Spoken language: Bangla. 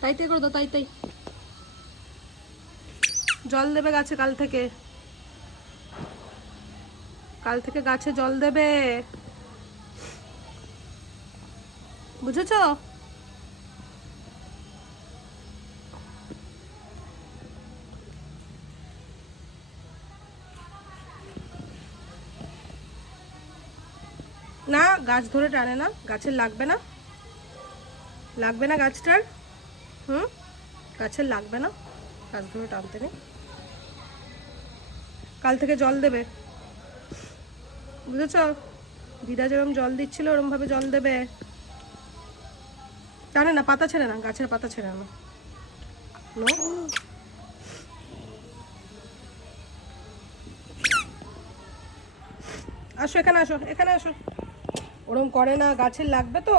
তাই তাই করে দাও, তাই তাই। জল দেবে গাছে কাল থেকে, কাল থেকে গাছে জল দেবে, বুঝেছো? না গাছ ধরে টানে না, গাছের লাগবে না, লাগবে না গাছটার। গাছের লাগবে না, গাছ ধরে টানতে নেই। কাল থেকে জল দেবে, বুঝেছ? দিদা যেরকম জল দিচ্ছিল ওরকম ভাবে জল দেবে। টানে না, পাতা ছেড়ে না, গাছের পাতা ছেড়ে না। আসো এখানে, আসো এখানে আসো। ওরম করে না, গাছের লাগবে তো।